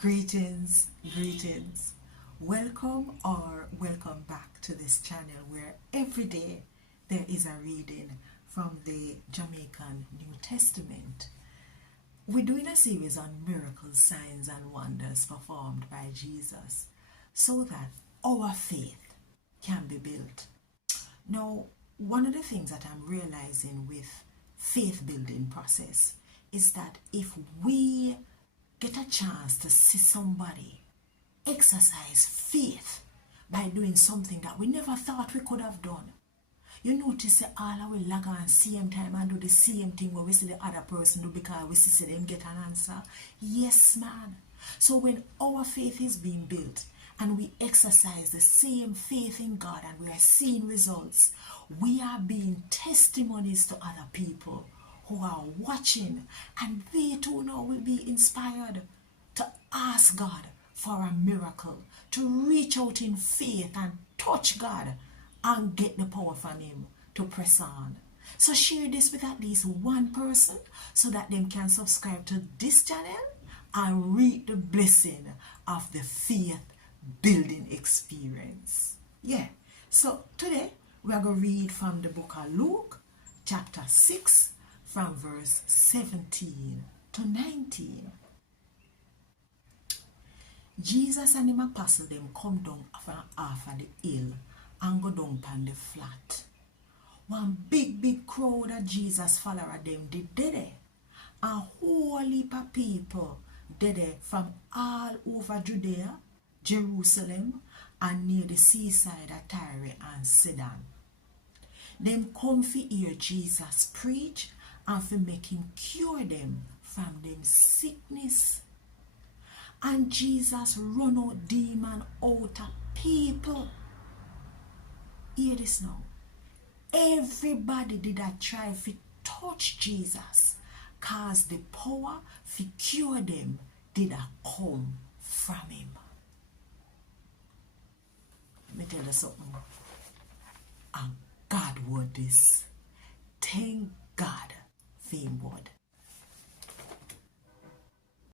Greetings, greetings. Welcome or welcome back to this channel where every day there is a reading from the Jamaican New Testament. We're doing a series on miracles, signs, and wonders performed by Jesus so that our faith can be built. Now, one of the things that I'm realizing with faith building process is that if we get a chance to see somebody exercise faith by doing something that we never thought we could have done. You notice that all our lag on same time and do the same thing where we see the other person do because we see them get an answer. Yes, man. So when our faith is being built and we exercise the same faith in God and we are seeing results, we are being testimonies to other people who are watching, and they too now will be inspired to ask God for a miracle, to reach out in faith and touch God and get the power from Him to press on. So share this with at least one person so that they can subscribe to this channel and reap the blessing of the faith building experience. Yeah, so today we are going to read from the book of Luke chapter 6 from verse 17 to 19. Jesus and him apostle them come down off of the hill and go down upon the flat. One big crowd of Jesus follower them did there. A whole heap of people did there from all over Judea, Jerusalem, and near the seaside of Tyre and Sidon. Them come for hear Jesus preach and for make him cure them from them sickness. And Jesus run out demon out of people. Hear this now. Everybody did a try to touch Jesus, cause the power to cure them did a come from him. Let me tell you something. And God word this. Thank God for him word.